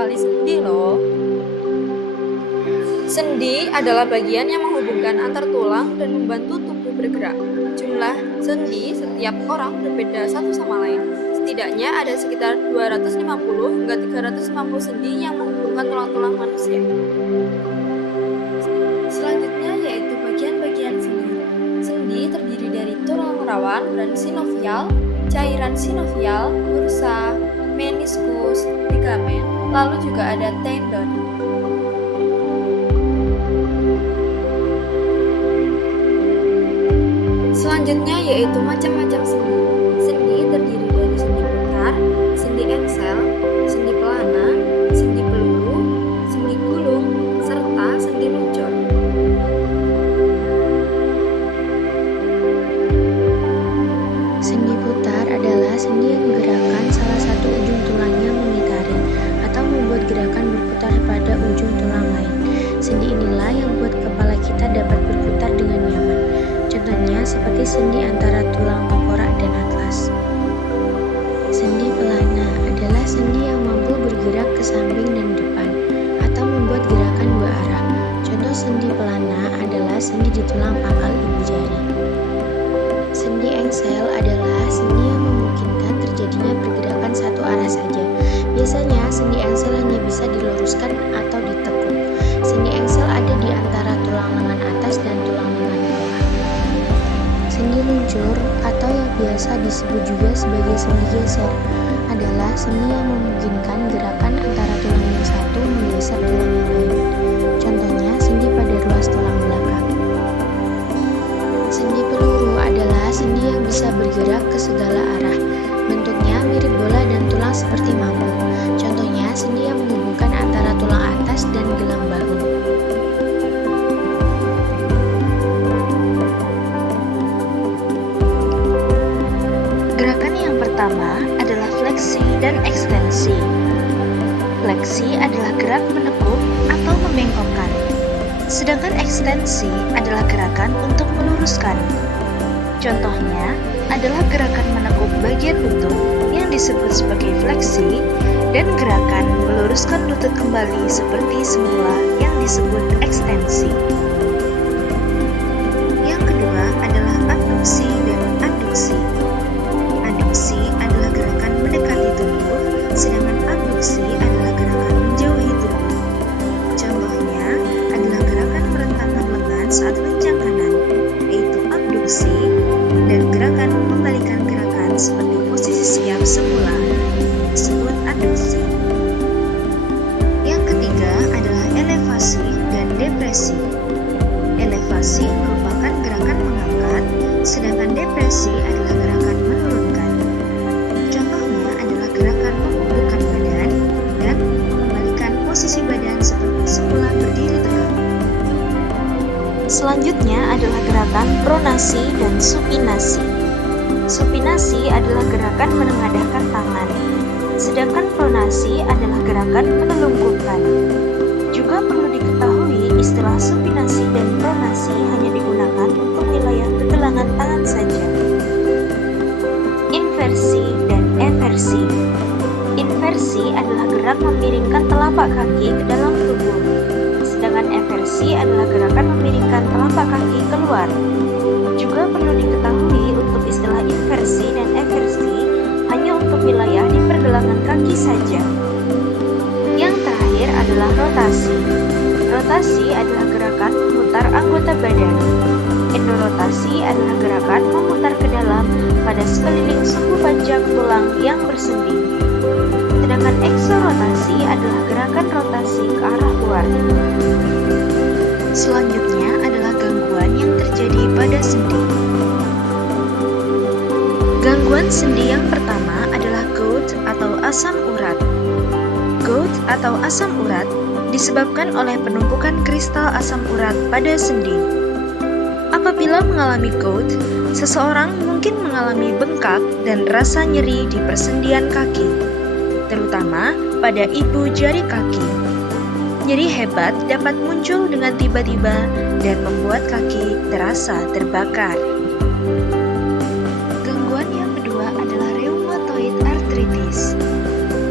sekali sendi loh. Sendi adalah bagian yang menghubungkan antar tulang dan membantu tubuh bergerak. Jumlah sendi setiap orang berbeda satu sama lain. Setidaknya ada sekitar 250 hingga 350 sendi yang menghubungkan tulang-tulang manusia. Selanjutnya yaitu bagian-bagian sendi. Sendi terdiri dari tulang rawan dan sinovial, cairan sinovial, bursa, meniskus, ligamen, lalu juga ada tendon. Selanjutnya yaitu macam-macam sendi. Sendi terdiri dari sendi putar, sendi engsel, sendi pelana, sendi peluru, sendi gulung, serta sendi luncur. Sendi putar adalah sendi yang menggerakkan salah satu ujung tulangnya mengitari atau membuat gerakan berputar pada ujung tulang lain. Sendi inilah yang membuat kepala kita dapat berputar dengan nyaman. Contohnya seperti sendi antara tulang tengkorak dan atlas. Sendi pelana adalah sendi yang mampu bergerak ke samping dan depan atau membuat gerakan dua arah. Contoh sendi pelana adalah sendi di tulang pangkal ibu jari. Sendi engsel adalah sendi yang memungkinkan terjadinya pergerakan satu arah saja. Biasanya sendi engsel hanya bisa diluruskan atau ditekuk. Sendi engsel ada di antara tulang lengan atas dan tulang lengan bawah. Sendi luncur atau yang biasa disebut juga sebagai sendi geser adalah sendi yang memungkinkan gerakan antara tulang yang satu menggeser tulang yang lain. Contohnya sendi pada ruas tulang belakang. Sendi peluru adalah sendi yang bisa bergerak ke segala arah. Bentuknya mirip bola dan tulang seperti mampu. Contohnya sendi yang menghubungkan antara tulang atas dan gelang bahu. Gerakan yang pertama adalah fleksi dan ekstensi. Fleksi adalah gerak menekuk atau membengkokkan. Sedangkan ekstensi adalah gerakan untuk meluruskan. Contohnya adalah gerakan menekuk bagian lutut yang disebut sebagai fleksi dan gerakan meluruskan lutut kembali seperti semula yang disebut ekstensi. Yang kedua adalah abduksi dan adduksi. Adduksi adalah gerakan mendekati tubuh, sedangkan abduksi adalah gerakan menjauhi tubuh. Contohnya adalah gerakan merentangkan lengan saat lenjang kanan, yaitu abduksi, dan gerakan membalikan gerakan seperti posisi siap semula, disebut adduksi. Yang ketiga adalah elevasi dan depresi. Elevasi merupakan gerakan mengangkat, sedangkan depresi adalah gerakan menurunkan. Contohnya adalah gerakan mengumpulkan badan dan membalikan posisi badan seperti semula berdiri tegak. Selanjutnya adalah gerakan pronasi dan supinasi. Supinasi adalah gerakan menengadahkan tangan, sedangkan pronasi adalah gerakan menelungkupkan. Juga perlu diketahui istilah supinasi dan pronasi hanya digunakan untuk wilayah pergelangan tangan saja. Inversi dan eversi. Inversi adalah gerak memiringkan telapak kaki ke dalam tubuh, sedangkan eversi adalah gerakan memiringkan telapak kaki keluar. Juga perlu diketahui untuk istilah inversi dan eversi hanya untuk wilayah di pergelangan kaki saja. Yang terakhir adalah rotasi. Rotasi adalah gerakan memutar anggota badan. Endorotasi adalah gerakan memutar ke dalam pada sekeliling suku panjang tulang yang bersendi. Sedangkan eksorotasi adalah gerakan rotasi ke arah luar. Selanjutnya adalah gangguan yang terjadi pada sendi. Gangguan sendi yang pertama adalah gout atau asam urat. Gout atau asam urat disebabkan oleh penumpukan kristal asam urat pada sendi. Apabila mengalami gout, seseorang mungkin mengalami bengkak dan rasa nyeri di persendian kaki, terutama pada ibu jari kaki. Nyeri hebat dapat muncul dengan tiba-tiba dan membuat kaki terasa terbakar. Gangguan yang kedua adalah rheumatoid arthritis.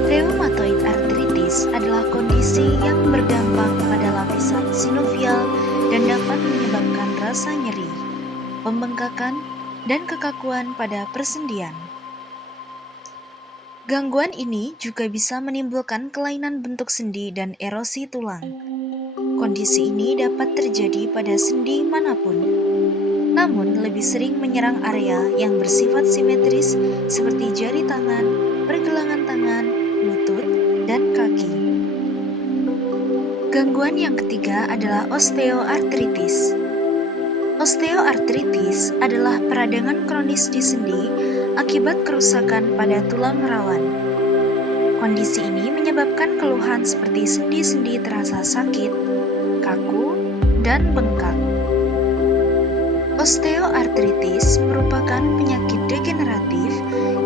Rheumatoid arthritis adalah adalah kondisi yang berdampak pada lapisan sinovial dan dapat menyebabkan rasa nyeri, pembengkakan, dan kekakuan pada persendian. Gangguan ini juga bisa menimbulkan kelainan bentuk sendi dan erosi tulang. Kondisi ini dapat terjadi pada sendi manapun, namun lebih sering menyerang area yang bersifat simetris seperti jari tangan, pergelangan tangan, lutut, dan kaki. Gangguan yang ketiga adalah osteoartritis. Osteoartritis adalah peradangan kronis di sendi akibat kerusakan pada tulang rawan. Kondisi ini menyebabkan keluhan seperti sendi-sendi terasa sakit, kaku, dan bengkak. Osteoartritis merupakan penyakit degeneratif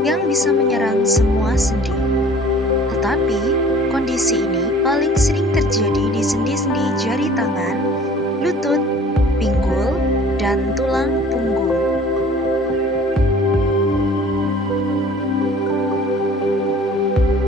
yang bisa menyerang semua sendi. Tetapi, kondisi ini paling sering terjadi di sendi-sendi jari tangan, lutut, pinggul, dan tulang punggung.